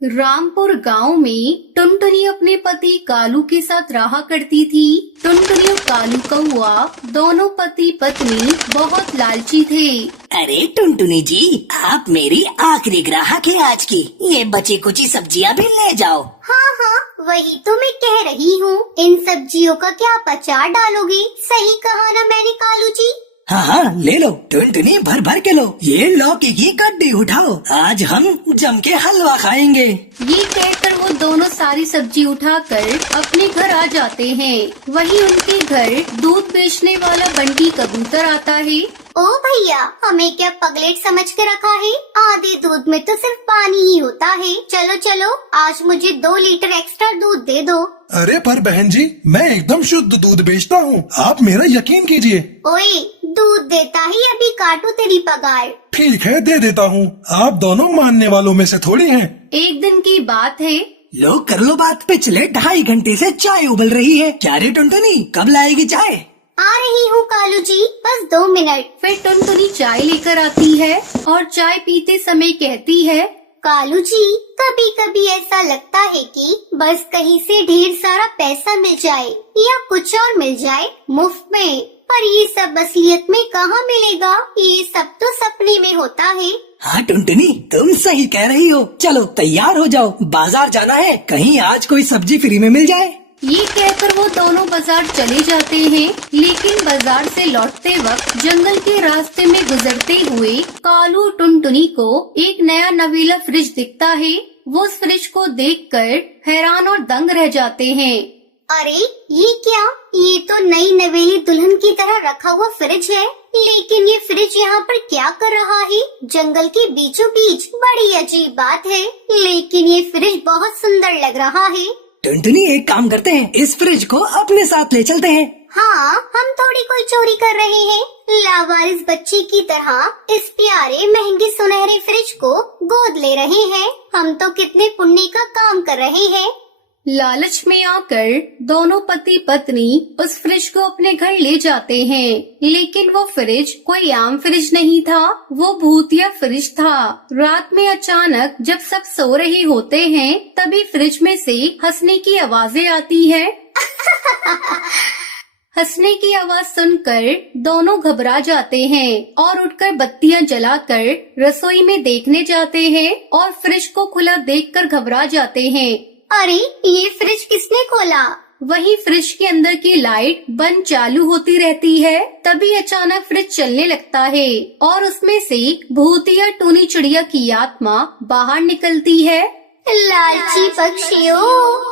रामपुर गांव में टुनटुनी अपने पति कालू के साथ रहा करती थी। टुनटुनी और कालू कौआ दोनों पति पत्नी बहुत लालची थे। अरे टुनटुनी जी, आप मेरी आखिरी ग्राहक है आज की। ये बची कुची सब्जियां भी ले जाओ। हाँ हाँ, वही तो मैं कह रही हूँ। इन सब्जियों का क्या आप अचार डालोगे? सही कहा ना मैंने कालू जी। हाँ हाँ, ले लो टुनटुनी, भर भर के लो। ये लौकी की गड्डी उठाओ, आज हम जम के हलवा खाएंगे। ये कहकर वो दोनों सारी सब्जी उठाकर अपने घर आ जाते हैं। वहीं उनके घर दूध बेचने वाला बंटी कबूतर आता है। ओ भैया, हमें क्या पगलेट समझ के रखा है? आधे दूध में तो सिर्फ पानी ही होता है। चलो चलो, आज मुझे 2 लीटर एक्स्ट्रा दूध दे दो। अरे पर बहन जी, मैं एकदम शुद्ध दूध बेचता हूँ, आप मेरा यकीन कीजिए। ओए, दूध देता ही अभी काटू तेरी पगार। ठीक है, दे देता हूँ। आप दोनों मानने वालों में से थोड़ी हैं। एक दिन की बात है। लो कर लो बात। पिछले 2.5 घंटे से चाय उबल रही है। क्या रे टुनटुनी, कब लाएगी चाय? आ रही हूँ कालू जी, बस 2 मिनट। फिर टुनटुनी चाय लेकर आती है और चाय पीते समय कहती है, कालू जी, कभी कभी ऐसा लगता है कि बस कहीं से ढेर सारा पैसा मिल जाए या कुछ और मिल जाए मुफ्त में, पर ये सब असलियत में कहाँ मिलेगा? ये सब तो सपने में होता है। हाँ टुनटुनी, तुम सही कह रही हो। चलो तैयार हो जाओ, बाजार जाना है। कहीं आज कोई सब्जी फ्री में मिल जाए। ये कहकर वो दोनों बाजार चले जाते हैं। लेकिन बाजार से लौटते वक्त जंगल के रास्ते में गुजरते हुए कालू टुनटुनी को एक नया नवीला फ्रिज दिखता है। वो उस फ्रिज को देखकर हैरान और दंग रह जाते हैं। अरे ये क्या? ये तो नई नवेली दुल्हन की तरह रखा हुआ फ्रिज है। लेकिन ये फ्रिज यहाँ पर क्या कर रहा है? जंगल के बीचों बीच। बड़ी अजीब बात है, लेकिन ये फ्रिज बहुत सुंदर लग रहा है। टुनटुनी, एक काम करते हैं, इस फ्रिज को अपने साथ ले चलते हैं। हाँ, हम थोड़ी कोई चोरी कर रहे हैं। लावारिस बच्ची की तरह इस प्यारे महंगे सुनहरे फ्रिज को गोद ले रहे हैं। हम तो कितने पुण्य का काम कर रहे हैं। लालच में आकर दोनों पति पत्नी उस फ्रिज को अपने घर ले जाते हैं। लेकिन वो फ्रिज कोई आम फ्रिज नहीं था, वो भूतिया फ्रिज था। रात में अचानक जब सब सो रहे होते हैं, तभी फ्रिज में से हंसने की आवाजें आती है। हंसने की आवाज सुनकर दोनों घबरा जाते हैं और उठकर बत्तियां जलाकर रसोई में देखने जाते हैं और फ्रिज को खुला देखकर घबरा जाते हैं। अरे ये फ्रिज किसने खोला? वही फ्रिज के अंदर की लाइट बंद चालू होती रहती है। तभी अचानक फ्रिज चलने लगता है और उसमें से भूतिया टूनी चिड़िया की आत्मा बाहर निकलती है। लालची पक्षियों,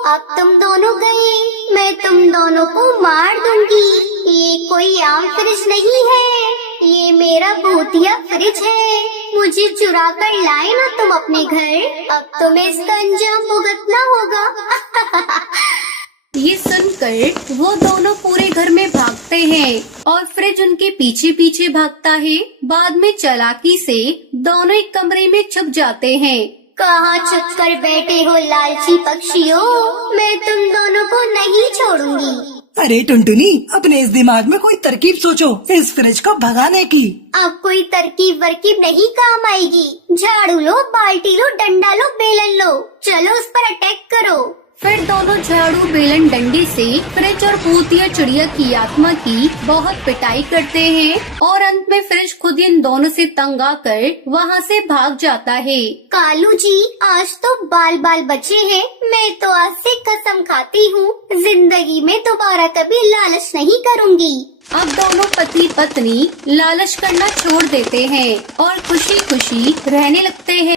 अब तुम दोनों गए, मैं तुम दोनों को मार दूंगी। ये कोई आम फ्रिज नहीं है, ये मेरा भूतिया फ्रिज है। मुझे चुरा कर लाए ना तुम अपने घर, अब तुम्हें इसका अंजाम भुगतना होगा। ये सुनकर वो दोनों पूरे घर में भागते हैं और फ्रिज उनके पीछे पीछे भागता है। बाद में चालाकी से दोनों एक कमरे में छुप जाते हैं। कहाँ छुप कर बैठे हो लालची पक्षियों, मैं तुम दोनों को नहीं छोड़ूंगी। अरे टुनटुनी, अपने इस दिमाग में कोई तरकीब सोचो इस फ्रिज को भगाने की। अब कोई तरकीब वरकीब नहीं काम आएगी। झाड़ू लो, बाल्टी लो, डंडा लो, बेलन लो, चलो उस पर अटैक करो। फिर दोनों झाड़ू बेलन डंडे से फ्रिज और भूतिया चिड़िया की आत्मा की बहुत पिटाई करते हैं और अंत में फ्रिज खुद इन दोनों से तंग आकर वहाँ से भाग जाता है। कालू जी, आज तो बाल बाल बचे हैं। मैं तो आज से कसम खाती हूँ, जिंदगी में दोबारा कभी लालच नहीं करूँगी। अब दोनों पति पत्नी लालच करना छोड़ देते हैं और खुशी खुशी रहने लगते हैं।